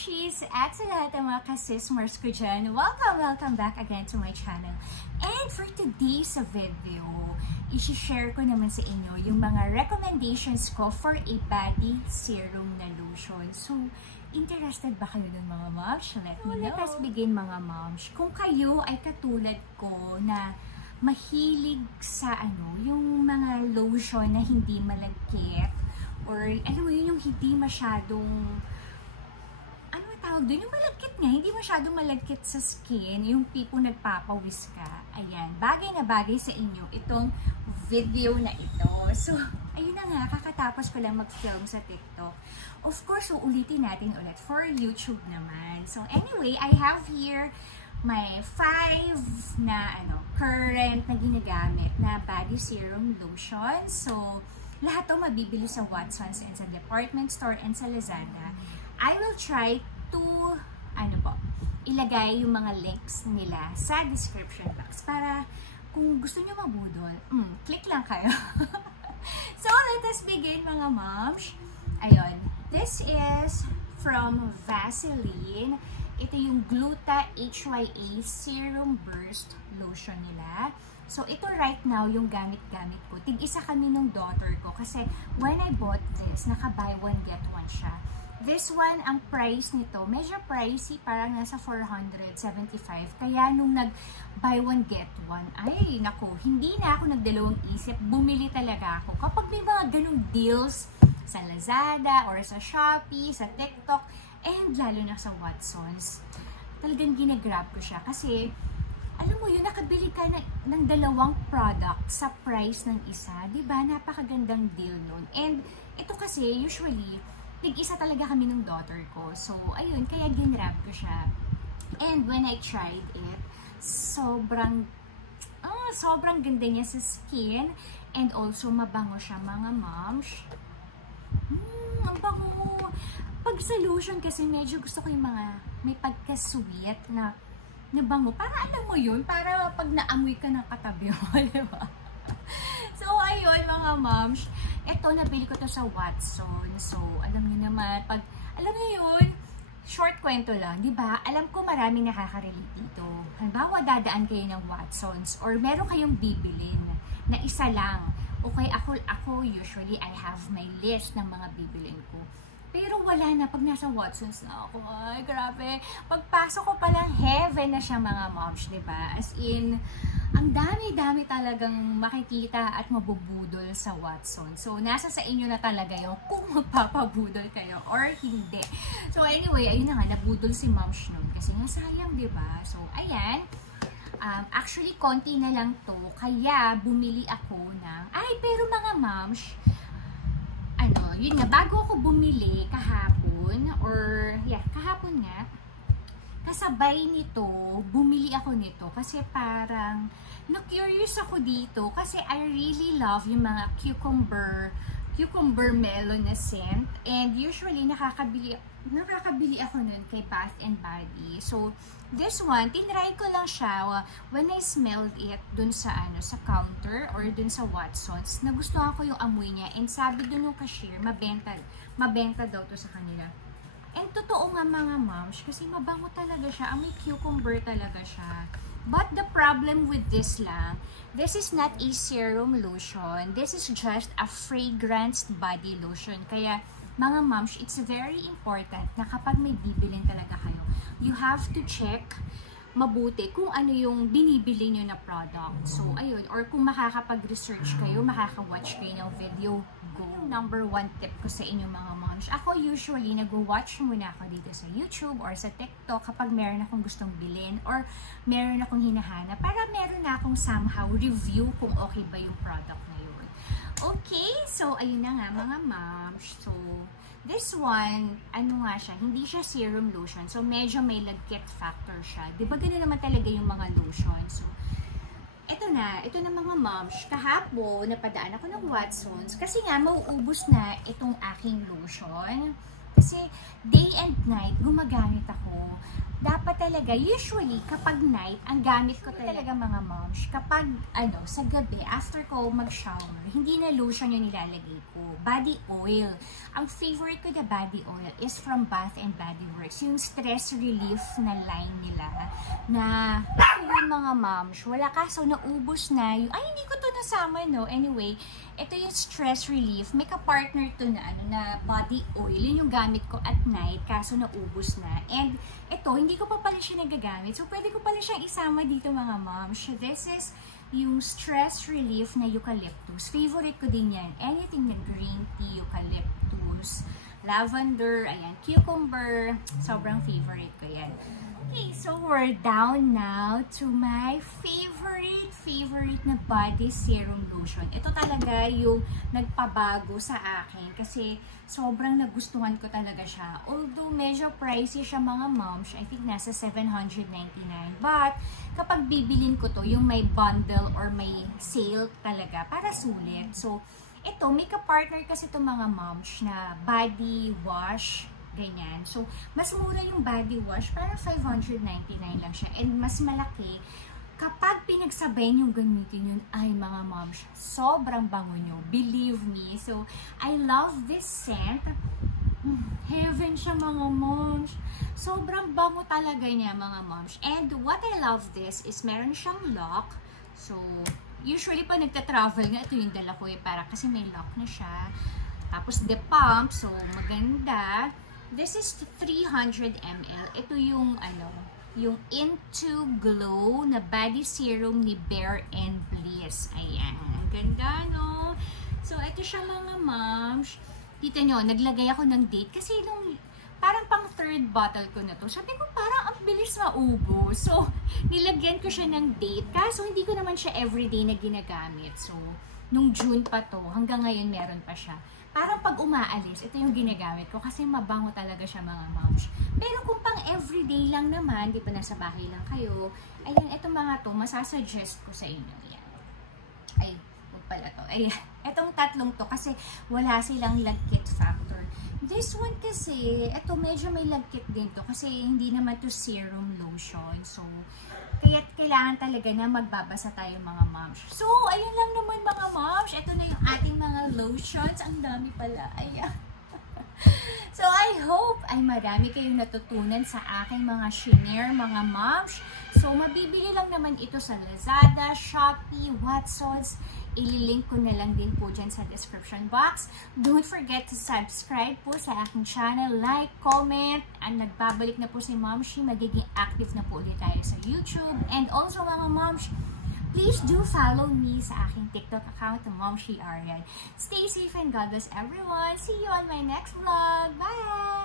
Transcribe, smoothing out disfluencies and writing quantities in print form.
Mamshies at sa lahat ng mga kasismers ko dyan. Welcome back again to my channel. And for today's video, isi-share ko naman sa inyo yung mga recommendations ko for a body serum na lotion. So, interested ba kayo dun mga moms? Let me know. Let us begin mga moms. Kung kayo ay katulad ko na mahilig sa yung mga lotion na hindi malagkit, or alam mo yun, yung hindi masyadong tawag doon, yung malagkit nga, hindi masyadong malagkit sa skin, yung tipo nagpapawis ka. Ayan, bagay na bagay sa inyo itong video na ito. So, ayun na nga, kakatapos ko lang mag-film sa TikTok. Of course, uulitin natin ulit for YouTube naman. So, anyway, I have here my 5 na current na ginagamit na body serum lotion. So, lahat to mabibili sa Watsons and sa department store and sa Lazada. I will try to ilagay yung mga links nila sa description box para kung gusto nyo mabudol, click lang kayo. So, let us begin mga moms. Ayun, this is from Vaseline. Ito yung Gluta HYA Serum Burst Lotion nila. So, ito right now yung gamit-gamit ko. Tig-isa kami ng daughter ko kasi when I bought this, naka-buy one get one siya. This one, ang price nito, medyo pricey, parang nasa 475. Kaya nung nag-buy one get one, ay naku, hindi na ako nagdalawang isip, bumili talaga ako. Kapag may mga ganung deals sa Lazada or sa Shopee, sa TikTok, and lalo na sa Watsons, talagang ginagrab ko siya. Kasi, alam mo yun, nakabili ka ng dalawang product sa price ng isa. Diba? Napakagandang deal nun. And ito kasi, usually, tig-isa talaga kami ng daughter ko. So, ayun, kaya ginrab ko siya. And when I tried it, sobrang ganda niya sa skin. And also, mabango siya mga moms. Ang bango. Pag sa lotion kasi, medyo gusto ko yung mga may pagka-sweet na bango. Para alam mo yun, para pag naamoy ka ng katabi mo, diba? So, ayun mga moms, ito, nabili ko to sa Watsons. So, alam niyo naman, alam niyo yun, short kwento lang, di ba? Alam ko maraming nakaka-relate dito. Halimbawa, dadaan kayo ng Watsons or meron kayong bibilin na isa lang. Okay, ako usually, I have my list ng mga bibilin ko. Pero wala na, pag nasa Watsons na ako, ay grabe, pagpasok ko palang heaven na siya mga moms, diba? As in, ang dami-dami talagang makikita at mabubudol sa Watsons. So, nasa sa inyo na talaga yung kung magpapabudol kayo or hindi. So, anyway, ayun na nga, nabudol si moms nun kasi nga sayang, diba? So, ayan. Actually, konti na lang to, kaya bumili ako ng, pero mga moms, yun nga, bago ako bumili kahapon, kahapon nga, kasabay nito, bumili ako nito kasi parang na-curious ako dito kasi I really love yung mga cucumber melon na scent, and usually nakakabili ako nun kay Bath and Body. So, this one, tinry ko lang siya when I smelled it dun sa sa counter or dun sa Watsons. Nagustuhan ko yung amoy niya, and sabi dun ng cashier, mabenta daw to sa kanila. And totoo nga mga moms, kasi mabango talaga siya, amoy cucumber talaga siya. But the problem with this lang, this is not a serum lotion. This is just a fragrance body lotion. Kaya, mga moms, it's very important na kapag may bibilin talaga kayo, you have to check mabuti kung ano yung binibili nyo na product. So, ayun. Or kung makakapag-research kayo, makaka-watch kayo ng video, go. Yung number 1 tip ko sa inyo mga moms, ako usually nag-watch muna ako dito sa YouTube or sa TikTok kapag meron akong gustong bilhin or meron akong hinahanap para meron na akong somehow review kung okay ba yung product na yun. Okay, so ayun na nga mga moms. So, this one, nga siya, hindi siya serum lotion. So, medyo may lagkit factor siya. Diba gano'n naman talaga yung mga lotion? So, ito na mga moms. Kahapon, napadaan ako ng Watsons. Kasi nga, mauubos na itong aking lotion. Kasi, day and night, gumagamit ako. dapat talaga, usually, kapag night, ang gamit ko talaga mga moms, kapag, sa gabi, after ko mag-shower, hindi na lotion yung nilalagay ko, body oil. Ang favorite ko na body oil is from Bath and Body Works, yung stress relief na line nila, na, yung mga moms, wala kaso, naubos na, hindi ko to nasama, no? Anyway, ito yung stress relief. May ka-partner to na body oil. Yun yung gamit ko at night, kaso naubos na. And ito, hindi ko pa pala siya nagagamit. So, pwede ko pala siyang isama dito mga moms. So, this is yung stress relief na eucalyptus. Favorite ko din yan. Anything na green tea, eucalyptus, lavender, ayan, cucumber. Sobrang favorite ko yan. Okay, so we're down now to my favorite na body serum lotion. Ito talaga yung nagpabago sa akin kasi sobrang nagustuhan ko talaga siya. Although medyo pricey siya mga moms, I think nasa $799. But kapag bibilin ko to, yung may bundle or may sale talaga, para sulit. So ito, may ka-partner kasi to mga moms na body wash, ganyan. So, mas mura yung body wash, parang $599 lang siya. And mas malaki, kapag pinagsabay nyo gamitin yun, ay mga moms, sobrang bango nyo. Believe me. So, I love this scent. Heaven siya mga moms. Sobrang bango talaga niya mga moms. And what I love this is meron siyang lock. So, usually pa nagta-travel nga, ito yung dala ko para kasi may lock na siya. Tapos the pump, so maganda. This is 300 ml. Ito yung yung Into Glow na body serum ni Bare and Bliss. Ayan, ang ganda, no? So ito siya mga moms. Dito nyo, naglagay ako ng date kasi nung parang pang third bottle ko na to. Sabi ko parang ang bilis maubos. So nilagyan ko siya ng date. Kaso hindi ko naman siya everyday na ginagamit. So nung June pa to, hanggang ngayon meron pa siya. Parang pag umaalis, ito yung ginagamit ko kasi mabango talaga siya mga moms. Pero kung pang everyday lang naman, di ba nasa bahay lang kayo, ayan, itong mga to, masasuggest ko sa inyo. Yan. Ay, huwag pala to. Ayan, itong tatlong to kasi wala silang lagkit factor. This one kasi, ito medyo may lagkit din to kasi hindi naman to serum lotion. So, kaya kailangan talaga na magbabasa tayo mga moms. So, ayun lang naman mga moms. Ito na yung ating mga lotions. Ang dami pala. Ayan. So, I hope ay marami kayong natutunan sa aking mga shinare, mga moms. So, mabibili lang naman ito sa Lazada, Shopee, Watsons. Ililink ko na lang din po dyan sa description box. Don't forget to subscribe po sa aking channel, like, comment, and nagbabalik na po si Momshi. Magiging active na po ulit tayo sa YouTube. And also mga moms, please do follow me sa aking TikTok account, Momshi Arian. Stay safe and God bless everyone. See you on my next vlog. Bye!